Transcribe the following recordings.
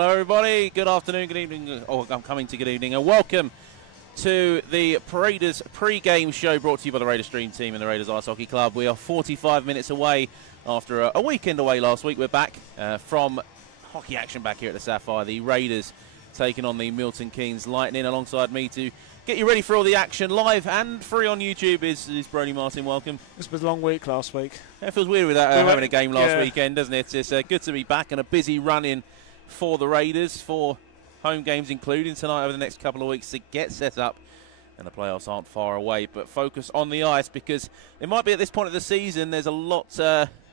Hello everybody, good afternoon, good evening, I'm coming to good evening, and welcome to the Raiders pre-game show brought to you by the Raiders Dream Team and the Raiders Ice Hockey Club. We are 45 minutes away after a weekend away last week. We're back from hockey action back here at the Sapphire. The Raiders taking on the Milton Keynes Lightning. Alongside me to get you ready for all the action live and free on YouTube is Brony Martin. Welcome. This was a long week last week. It feels weird without having a game last weekend, doesn't it? It's good to be back and a busy run-in for the Raiders, for home games including tonight over the next couple of weeks to get set up, and the playoffs aren't far away. But focus on the ice, because it might be at this point of the season there's a lot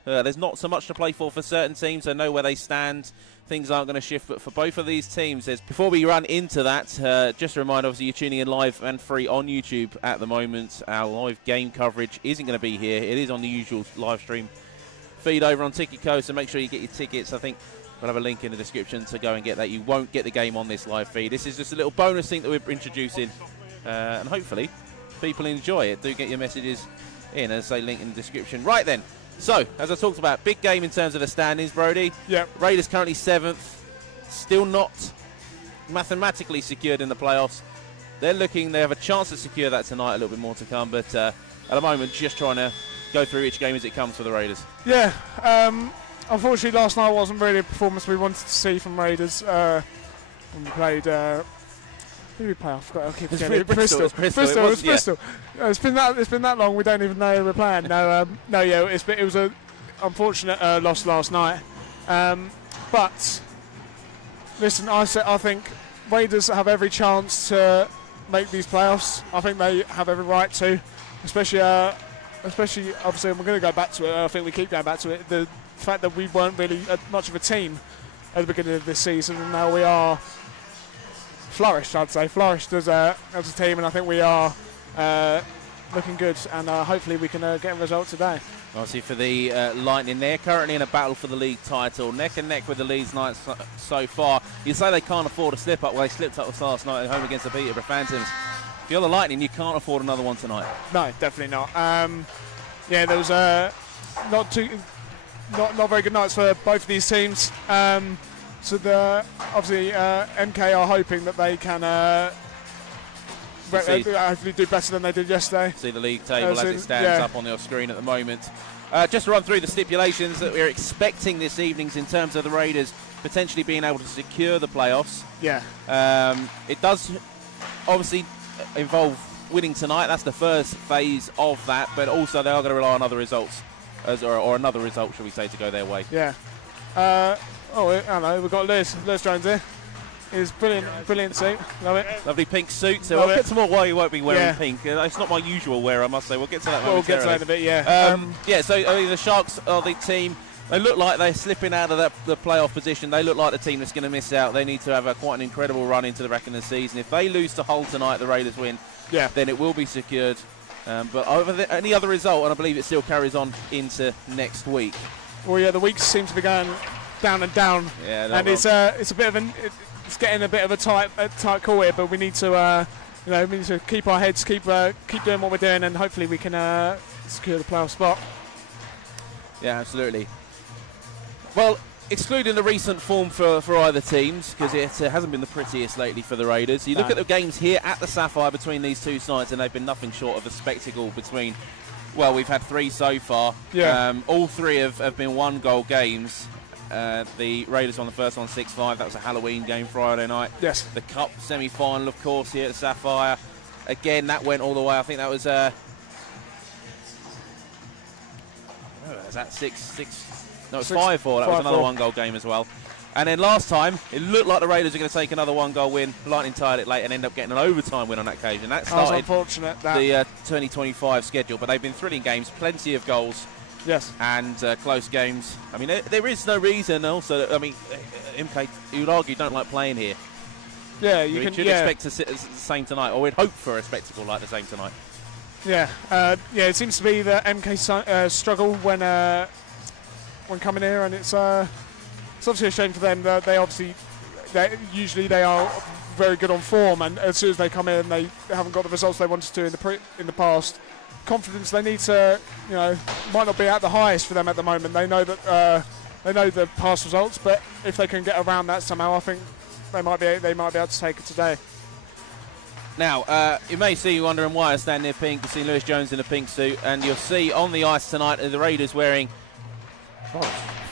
there's not so much to play for certain teams. They know where they stand. Things aren't going to shift, but for both of these teams, before we run into that, just a reminder, obviously you're tuning in live and free on YouTube at the moment. Our live game coverage isn't going to be here. It is on the usual live stream feed over on Ticketco, so make sure you get your tickets. I think we'll have a link in the description to go and get that. You won't get the game on this live feed. This is just a little bonus thing that we're introducing, and hopefully people enjoy it. Do get your messages in, as I say, link in the description. Right then, so as I talked about, big game in terms of the standings, Brody. Yeah. Raiders currently 7th, still not mathematically secured in the playoffs. They have a chance to secure that tonight. A little bit more to come, but at the moment, just trying to go through each game as it comes for the Raiders. Yeah. Unfortunately, last night wasn't really a performance we wanted to see from Raiders. When we played, who did we play? I forgot. I keep forgetting. Bristol. It was Bristol. It's been that long. We don't even know we're playing. It was a unfortunate loss last night. But listen, I think Raiders have every chance to make these playoffs. I think they have every right to, especially obviously, we're going to go back to it. I think we keep going back to it. The fact that we weren't really much of a team at the beginning of this season, and now we are flourished, I'd say. Flourished as a team, and I think we are looking good, and hopefully we can get a result today. Obviously for the Lightning, they're currently in a battle for the league title, neck and neck with the Leeds Knights so far. You say they can't afford a slip-up. Well, they slipped up last night at home against the Peterborough Phantoms. If you're the Lightning, you can't afford another one tonight. No, definitely not. There was not very good nights for both of these teams. So obviously MK are hoping that they can hopefully do better than they did yesterday. See the league table as it stands up on your screen at the moment. Just to run through the stipulations that we're expecting this evening in terms of the Raiders potentially being able to secure the playoffs. Yeah. It does obviously involve winning tonight. That's the first phase of that, but also they are going to rely on other results, or another result, shall we say, to go their way. Yeah. I don't know. We've got Lewis Jones here. He's brilliant suit. Love it. Lovely pink suit. So we'll get to more why you won't be wearing pink. It's not my usual wear, I must say. We'll get to that momentarily. We'll get to that in a bit, yeah. So the Sharks are the team. They look like they're slipping out of the playoff position. They look like the team that's going to miss out. They need to have quite an incredible run into the back of the season. If they lose to Hull tonight, the Raiders win, then it will be secured. But over any other result, and I believe it still carries on into next week. Well, yeah, the weeks seem to be going down and down. Yeah, and it's a bit of it's getting a bit of a tight call here. But we need to we need to keep our heads, keep doing what we're doing, and hopefully we can secure the playoff spot. Yeah, absolutely. Well, excluding the recent form for either teams, because it hasn't been the prettiest lately for the Raiders. You look at the games here at the Sapphire between these two sides, and they've been nothing short of a spectacle between. Well, we've had 3 so far. Yeah. All 3 have been 1-goal games. The Raiders won the first one 6-5. That was a Halloween game Friday night. Yes. The Cup semi-final, of course, here at the Sapphire. Again, that went all the way. I think that was was that 6-6? No, it was 5-4. That was another 1-goal game as well. And then last time, it looked like the Raiders are going to take another 1-goal win. Lightning tied it late and end up getting an overtime win on that occasion. That started unfortunate, the 2025 schedule. But they've been thrilling games, plenty of goals. Yes. And close games. I mean, there is no reason also. I mean, MK, you'd argue, don't like playing here. Yeah, you should expect to sit the same tonight, or we'd hope for a spectacle like the same tonight. Yeah. It seems to be the MK struggle when coming here, and it's obviously a shame for them. Usually they are very good on form, and as soon as they come in, they haven't got the results they wanted to in the past. Confidence they need to, might not be at the highest for them at the moment. They know that the past results, but if they can get around that somehow, I think they might be able to take it today. Now, you may see you wondering why I stand near pink. You've seen Lewis Jones in a pink suit, and you'll see on the ice tonight the Raiders wearing,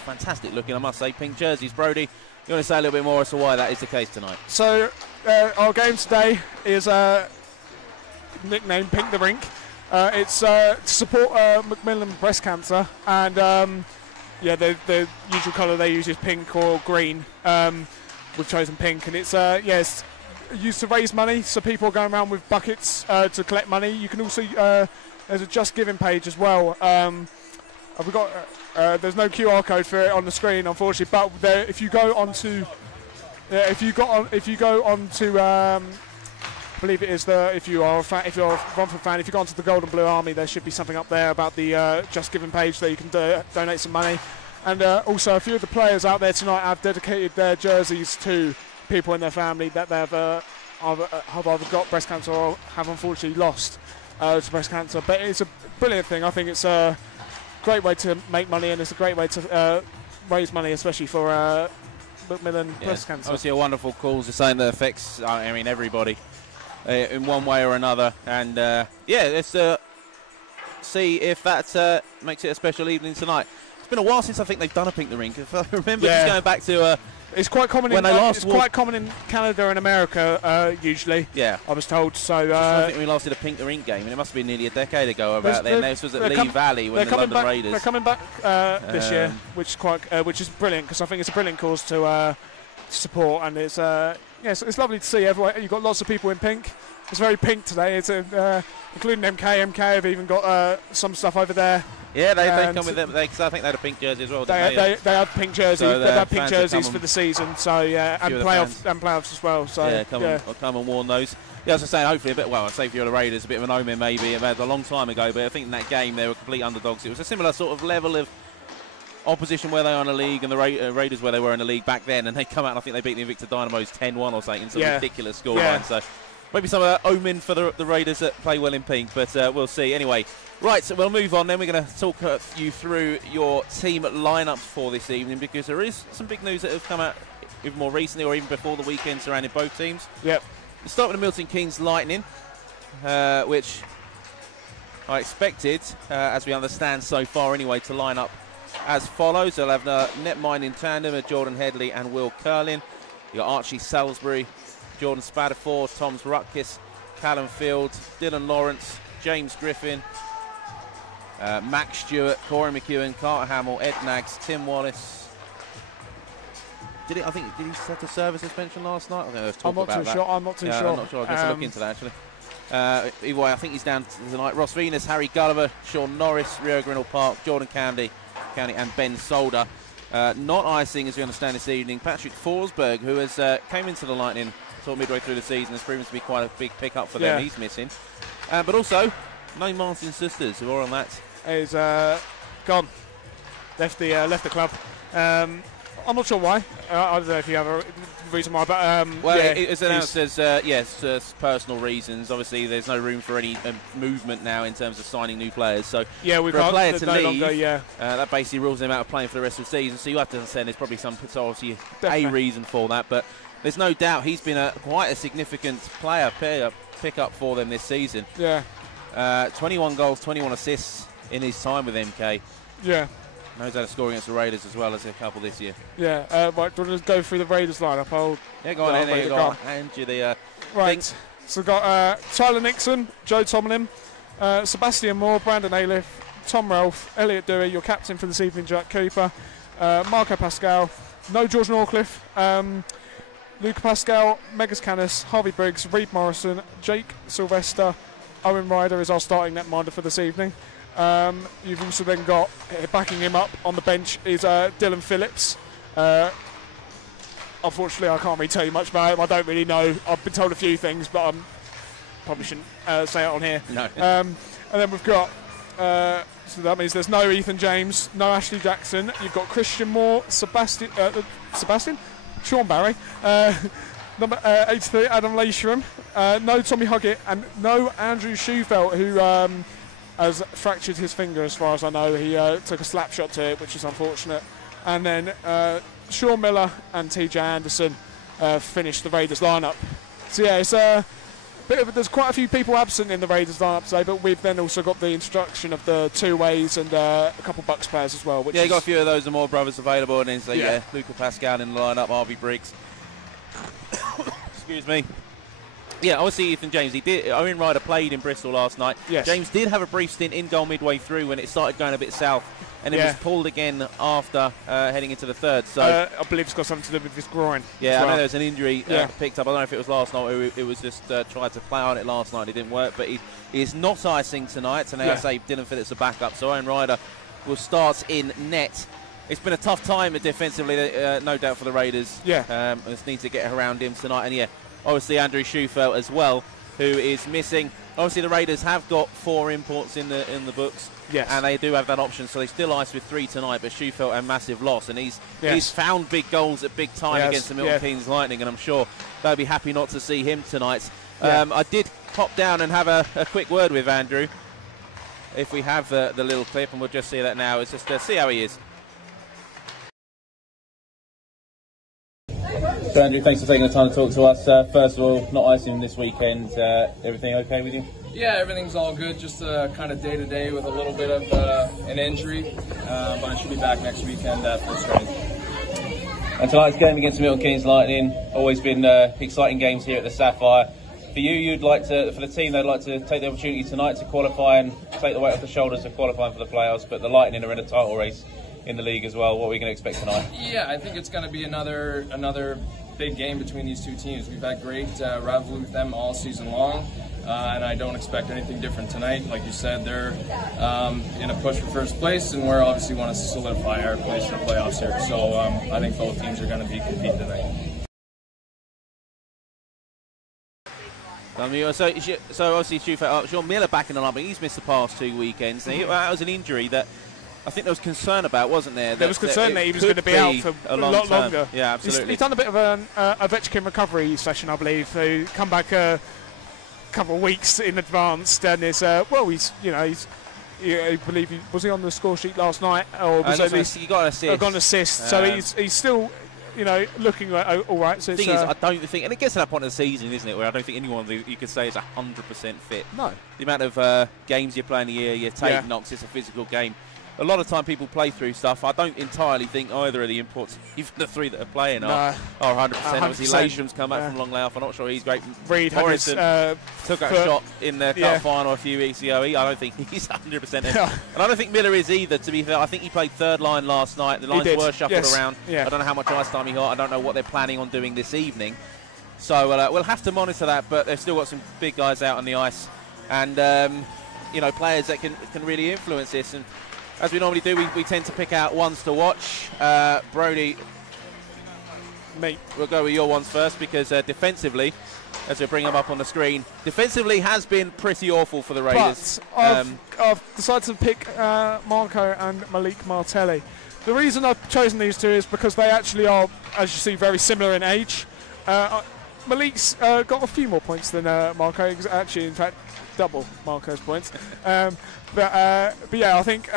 fantastic looking, I must say, pink jerseys. Brodie, you want to say a little bit more as to why that is the case tonight? So, our game today is nicknamed Pink the Rink. It's to support Macmillan breast cancer, and the usual colour they use is pink or green. We've chosen pink, and it's it's used to raise money, so people are going around with buckets to collect money. You can also there's a Just Giving page as well. Have we got? There's no QR code for it on the screen, unfortunately. But if you go onto, I believe it is if you're a Romford fan, if you go onto the Gold and Blue Army, there should be something up there about the Just Giving page that you can donate some money. And also, a few of the players out there tonight have dedicated their jerseys to people in their family that they've either got breast cancer or have unfortunately lost to breast cancer. But it's a brilliant thing. I think it's a great way to make money, and it's a great way to raise money, especially for Macmillan breast cancer. Obviously, a wonderful cause. It's something that affects, everybody in one way or another. And let's see if that makes it a special evening tonight. It's been a while since I think they've done a Pink the Rink. If I remember, just going back to it's quite common. Quite common in Canada and America usually. Yeah, I was told. So I think we last did a Pink the Rink game, and it must have been nearly a decade ago about then. This was at Lee Valley when the London Raiders. They're coming back this year, which is brilliant, because I think it's a brilliant cause to support, and it's it's lovely to see everyone. You've got lots of people in pink. It's very pink today. It's including MK. MK have even got some stuff over there. Yeah, they come with them. Cause I think they had a pink jersey as well. They had pink jerseys. So they had pink jerseys for the season. So and playoffs as well. So I'll come and warn those. Yeah, as I say, hopefully I say for the Raiders, a bit of an omen maybe. It was a long time ago, but I think in that game they were complete underdogs. It was a similar sort of level of opposition where they are in the league, and the Raiders where they were in the league back then, and they come out and I think they beat the Invicta Dynamos 10-1 or something. Some ridiculous scoreline. So maybe some of that omen for the Raiders that play well in pink, but we'll see. Anyway, right, so we'll move on then. We're going to talk you through your team lineups for this evening, because there is some big news that have come out even more recently or even before the weekend surrounding both teams. Yep. We'll start with the Milton Keynes Lightning, which I expected, as we understand so far anyway, to line up as follows. They'll have Netmine in tandem with Jordan Headley and Will Curlin. You've got Archie Salisbury, Jordan Spadafor, Toms Rutkiss, Callum Field, Dylan Lawrence, James Griffin, Max Stewart, Corey McEwen, Carter Hamill, Ed Naggs, Tim Wallace. Did he set a service suspension last night? I'm not too sure. I'm not sure. I guess I'll look into that actually. Either way, I think he's down tonight. Ross Venus, Harry Gulliver, Sean Norris, Rio Grinnell Park, Jordan County, and Ben Solder. Not icing, as we understand this evening, Patrick Forsberg, who has came into the Lightning sort of midway through the season, has proven to be quite a big pickup for them. He's missing. But also, no Martin sisters who are on that. Is gone. Left the club. I'm not sure why. I don't know if you have a reason why, but it's announced as personal reasons. Obviously, there's no room for any movement now in terms of signing new players. So we've for a player to leave, longer, that basically rules him out of playing for the rest of the season. So you have to understand there's probably obviously a reason for that, but there's no doubt he's been quite a significant player pick-up for them this season. Yeah. 21 goals, 21 assists in his time with MK. Yeah. Knows how to score against the Raiders as well as a couple this year. Yeah, right, do you want to go through the Raiders lineup? Go on, there you go. Hand you the right, thing. So we've got Tyler Nixon, Joe Tomlin, Sebastian Moore, Brandon Aliff, Tom Ralph, Elliot Dewey, your captain for this evening, Jack Cooper, Marco Pascal, no George Norcliffe, Luke Pascal, Megas Canis, Harvey Briggs, Reed Morrison, Jake Sylvester, Owen Ryder is our starting netminder for this evening. You've also then got, backing him up on the bench is Dylan Phillips. Unfortunately, I can't really tell you much about him. I don't really know. I've been told a few things, but I probably shouldn't say it on here. No. And then we've got, so that means there's no Ethan James, no Ashley Jackson. You've got Christian Moore, Sebastian? Sean Barry. Number 83, Adam Leishram. No Tommy Huggett, and no Andrew Schufelt, who has fractured his finger as far as I know. He took a slap shot to it, which is unfortunate. and then Sean Miller and TJ Anderson finished the Raiders lineup. So yeah, it's there's quite a few people absent in the Raiders lineup today, but we've then also got the introduction of the two-ways and a couple Bucks players as well. You got a few of those Moore brothers available, and then so Luca Pascal in the lineup, Harvey Briggs. Excuse me. Yeah, obviously Ethan James. Owen Ryder played in Bristol last night. Yes. James did have a brief stint in goal midway through when it started going a bit south, and it was pulled again after heading into the third. So I believe it's got something to do with his groin. Yeah, I know there was an injury picked up. I don't know if it was last night or it was just tried to play on it last night. It didn't work, but he is not icing tonight. So now I say Dylan Phillips a backup. So Owen Ryder will start in net. It's been a tough time defensively, no doubt, for the Raiders. Yeah. Just need to get around him tonight. And obviously Andrew Schufelt as well, who is missing. Obviously the Raiders have got 4 imports in the books. Yes. And they do have that option, so they still ice with 3 tonight, but Schufelt a massive loss, and he's found big goals at big time against the Milton Keynes Lightning, and I'm sure they'll be happy not to see him tonight. I did pop down and have a quick word with Andrew, if we have the little clip, and we'll just see that now. It's just see how he is. So Andrew, thanks for taking the time to talk to us. First of all, not icing this weekend. Everything okay with you? Yeah, everything's all good. Just kind of day-to-day with a little bit of an injury, but I should be back next weekend for the strength. And tonight's game against the Milton Keynes Lightning, always been exciting games here at the Sapphire. For you, for the team, they'd like to take the opportunity tonight to qualify and take the weight off the shoulders of qualifying for the playoffs, but the Lightning are in a title race in the league as well. What are we going to expect tonight? Yeah, I think it's going to be another big game between these two teams. We've had great rivalry with them all season long, and I don't expect anything different tonight. Like you said, they're in a push for first place, and we obviously want to solidify our place in the playoffs here. So I think both teams are going to compete tonight. So obviously Sean Miller back in the lineup. He's missed the past 2 weekends. Now, that was an injury that I think there was concern about, wasn't there? There was concern that he was going to be out for a lot longer. Yeah, absolutely. He's done a bit of an Ovechkin recovery session, I believe. So come back a couple of weeks in advance, and is I believe was he on the score sheet last night, or was he got an assist? Got an assist. So he's still looking like all right. So the thing is, I don't think, and it gets to that point of the season, isn't it, where I don't think anyone you could say is 100% fit. No. The amount of games you play in a year, your tape knocks, it's a physical game. A lot of time people play through stuff. I don't entirely think either of the imports, even the 3 that are playing, are 100%. Obviously, Lasham's come back from long layoff. I'm not sure he's great. Reed Morrison took that shot in the cup final a few weeks ago. I don't think he's 100%. And I don't think Miller is either, to be fair. I think he played third line last night. The lines were shuffled around. I don't know how much ice time he got. I don't know what they're planning on doing this evening. So we'll have to monitor that, but they've still got some big guys out on the ice. And, players that can really influence this. And as we normally do, we tend to pick out ones to watch. Brody, mate, we'll go with your ones first, because defensively, as we bring them up on the screen, defensively has been pretty awful for the Raiders. But I've decided to pick Marco and Malik Martelli. The reason I've chosen these two is because they actually are, as you see, very similar in age. Malik's got a few more points than Marco, actually, in fact, double Marco's points. But yeah, I think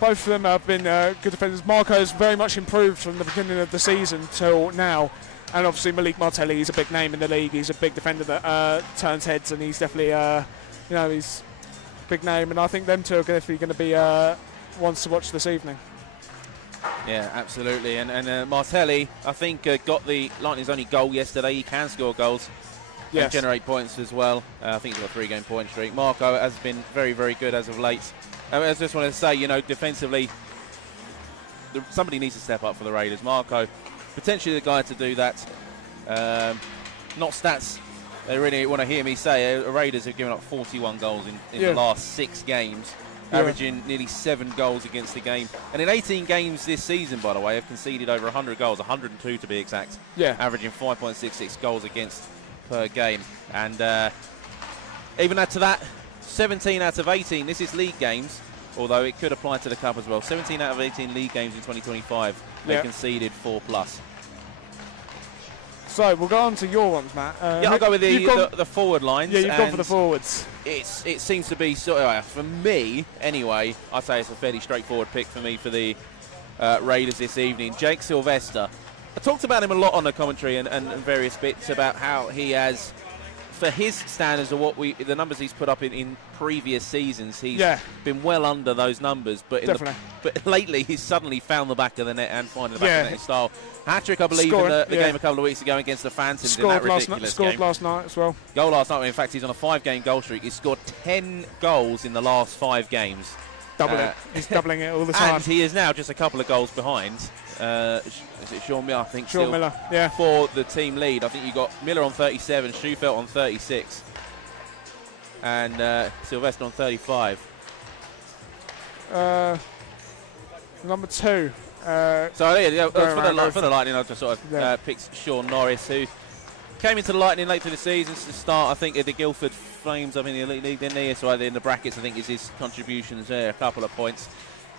both of them have been good defenders. Marco's very much improved from the beginning of the season till now, and obviously Malik Martelli is a big name in the league. He's a big defender that turns heads, and he's definitely he's a big name. And I think them two are definitely going to be ones to watch this evening. Yeah, absolutely. And Martelli, I think, got the Lightning's only goal yesterday. He can score goals. And generate points as well. I think he's got a 3-game point streak. Marco has been very, very good as of late. I just want to say, defensively, somebody needs to step up for the Raiders. Marco, potentially the guy to do that. Not stats they really want to hear me say. The Raiders have given up 41 goals in the last 6 games, averaging nearly 7 goals against the game. And in 18 games this season, by the way, have conceded over 100 goals, 102 to be exact. Averaging 5.66 goals against per game. And even add to that, 17 out of 18, this is league games, although it could apply to the cup as well. 17 out of 18 league games in 2025, they conceded 4+. So we'll go on to your ones, Matt. I'll go with the forward lines. Yeah, you've gone for the forwards. It seems to be, for me anyway, I'd say it's a fairly straightforward pick for me for the Raiders this evening. Jake Sylvester. I talked about him a lot on the commentary and various bits about how he has, for his standards of the numbers he's put up in previous seasons, he's been well under those numbers. But but lately he's suddenly found the back of the net and finding the back of the net style. Hat-trick, I believe, in the game a couple of weeks ago against the Phantoms in that ridiculous game. Scored last night as well. Goal last night. In fact, he's on a 5-game goal streak. He's scored 10 goals in the last 5 games. He's doubling it all the time. And he is now just a couple of goals behind. Is it Sean Miller? I think Sean Miller, yeah. For the team lead. I think you got Miller on 37, Schufelt on 36, and Sylvester on 35. Number 2. For the Lightning, I just sort of picked Sean Norris, who came into the Lightning late through the season to start, I think, at the Guildford Flames up in the Elite League, didn't he? So in the brackets, I think, is his contributions there, a couple of points.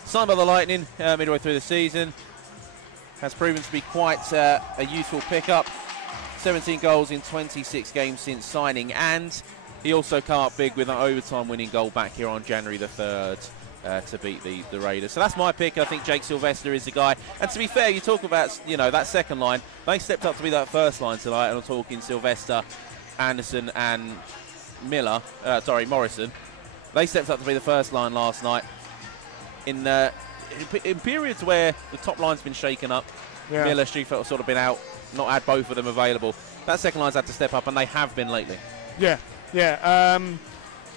Signed by the Lightning midway through the season. Has proven to be quite a useful pickup. 17 goals in 26 games since signing, and he also came up big with an overtime winning goal back here on January the 3rd to beat the Raiders. So that's my pick. I think Jake Sylvester is the guy. And to be fair, you talk about that second line. They stepped up to be that first line tonight, and I'm talking Sylvester, Anderson, and Morrison. They stepped up to be the first line last night. In periods where the top line's been shaken up, Miller, Schufelt have sort of been out, not had both of them available. That second line's had to step up, and they have been lately.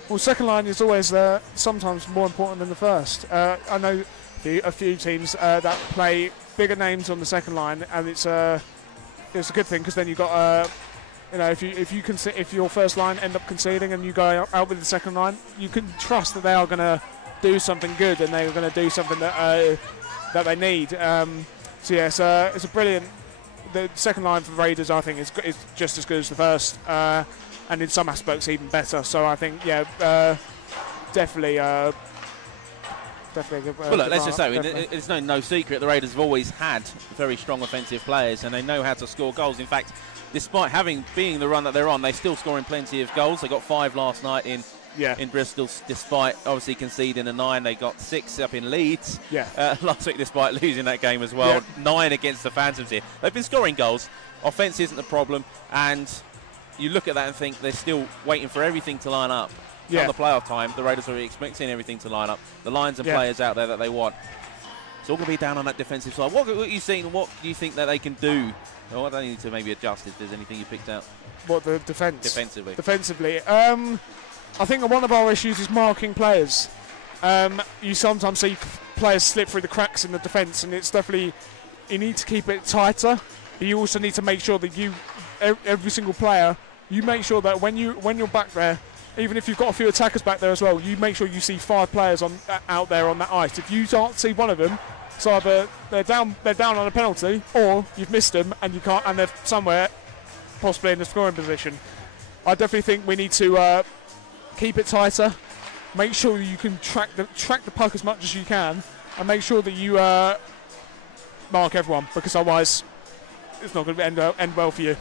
Well, second line is always sometimes more important than the first. I know a few teams that play bigger names on the second line, and it's a good thing, because then you've got if your first line end up conceding and you go out with the second line, you can trust that they are going to do something good, and they're going to do something that they need. It's a brilliant. The second line for Raiders, I think, is just as good as the first, and in some aspects even better. So I think, definitely. Definitely. Well, look, let's just say it's no secret the Raiders have always had very strong offensive players, and they know how to score goals. In fact, despite being the run that they're on, they're still scoring plenty of goals. They got 5 last night in Bristol, despite obviously conceding a 9. They got 6 up in Leeds last week, despite losing that game as well. 9 against the Phantoms here. They've been scoring goals. Offence isn't the problem, and you look at that and think they're still waiting for everything to line up. On the playoff time, the Raiders are expecting everything to line up. The lines and players out there that they want. It's all going to be down on that defensive side. What are you seeing? What do you think that they can do? Well, I need to maybe adjust if there's anything you picked out. What, the defence? Defensively. Defensively. I think one of our issues is marking players. You sometimes see players slip through the cracks in the defence, and it's definitely, you need to keep it tighter, but you also need to make sure that every single player, you make sure that when you're back there, even if you've got a few attackers back there as well, you make sure you see 5 players out there on that ice. If you can't see one of them, it's either they're down on a penalty, or you've missed them and they're somewhere possibly in the scoring position. I definitely think we need to keep it tighter, make sure you can track the puck as much as you can, and make sure that you mark everyone, because otherwise it's not going to end well for you.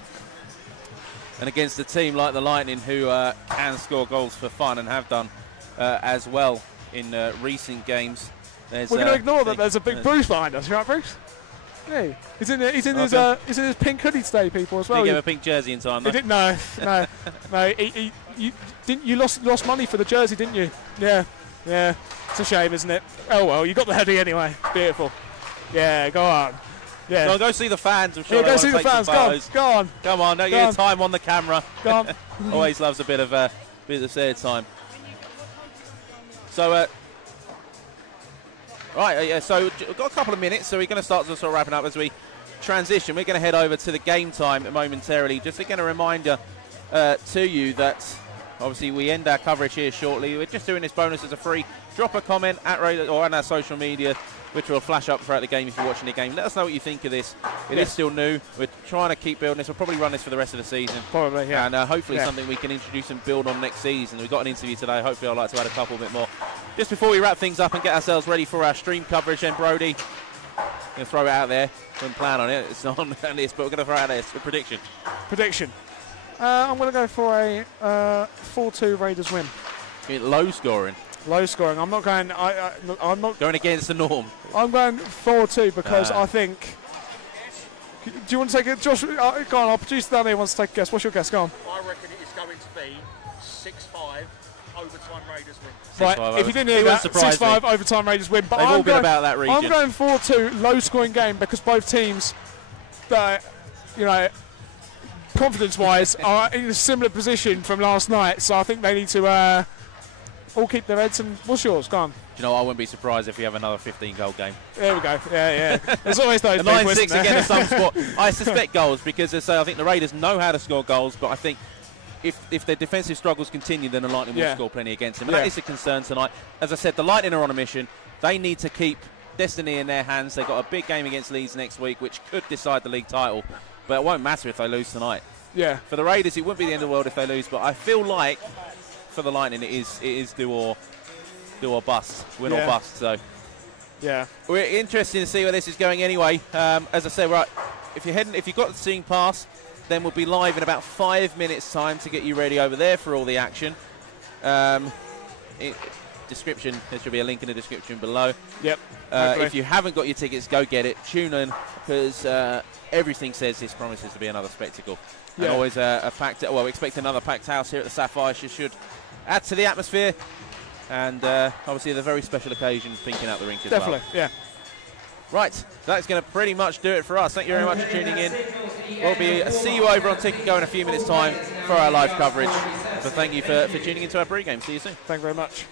And against a team like the Lightning, who can score goals for fun and have done as well in recent games. We're going to ignore that there's a big Bruce behind us, right, Bruce? Yeah, he's in his pink hoodie today, people, as well. Did he get a pink jersey in time, though? No. You lost money for the jersey, didn't you? Yeah. It's a shame, isn't it? Oh well, you got the hoodie anyway. Beautiful. Yeah, go on. Yeah. So go see the fans. I'm sure go see the fans. Go on. Come on, don't get time on the camera. Go on. Always loves a bit of sad time. So, so we've got a couple of minutes, so we're going to start sort of wrapping up as we transition. We're going to head over to the game time momentarily. Just again a reminder to you that obviously we end our coverage here shortly. We're just doing this bonus as a free. Drop a comment at Radio or on our social media, which will flash up throughout the game if you're watching the game. Let us know what you think of this. It is still new. We're trying to keep building this. We'll probably run this for the rest of the season. Probably, yeah. And hopefully something we can introduce and build on next season. We've got an interview today. Hopefully I'd like to add a couple bit more. Just before we wrap things up and get ourselves ready for our stream coverage, then Brody, I'm going to throw it out there. Didn't plan on it. It's not on this, but we're going to throw it out there. It's a prediction. I'm going to go for a 4-2 Raiders win. Low scoring. Low scoring. I'm not going. I'm not going against the norm. I'm going 4-2 because I think. Do you want to take it, Josh? Go on. Our producer down here wants to take a guess. What's your guess? Go on. I reckon it is going to be 6-5 overtime Raiders win. Right. If you didn't hear that, 6-5 overtime Raiders win. But they've all been about that region. I'm going 4-2 low scoring game because both teams, you know, confidence-wise, are in a similar position from last night. So I think they need to all keep their heads. And what's yours? Go on. Do you know what? I wouldn't be surprised if we have another 15-goal game. There we go. Yeah. There's always those. 9-6 against some spot. I suspect goals because, as I say, I think the Raiders know how to score goals, but I think if their defensive struggles continue, then the Lightning will score plenty against them. And that is a concern tonight. As I said, the Lightning are on a mission. They need to keep destiny in their hands. They've got a big game against Leeds next week, which could decide the league title. But it won't matter if they lose tonight. Yeah. For the Raiders, it wouldn't be the end of the world if they lose. But I feel like for the Lightning, it is do or bust, win or bust. So yeah, we're interested to see where this is going. Anyway, as I said, right, if you've got the seeing pass, then we'll be live in about 5 minutes' time to get you ready over there for all the action. Description, there should be a link in the description below. Yep. If you haven't got your tickets, go get it. Tune in because everything says this promises to be another spectacle. And always a packed. Well, we expect another packed house here at the Sapphire. Should add to the atmosphere. And obviously, the very special occasion, pinking out the rink as well. Definitely, yeah. Right, so that's going to pretty much do it for us. Thank you very much for tuning in. We'll see you over on Ticket Go in a few minutes' time for our live coverage. So thank you for tuning into our pre-game. See you soon. Thank you very much.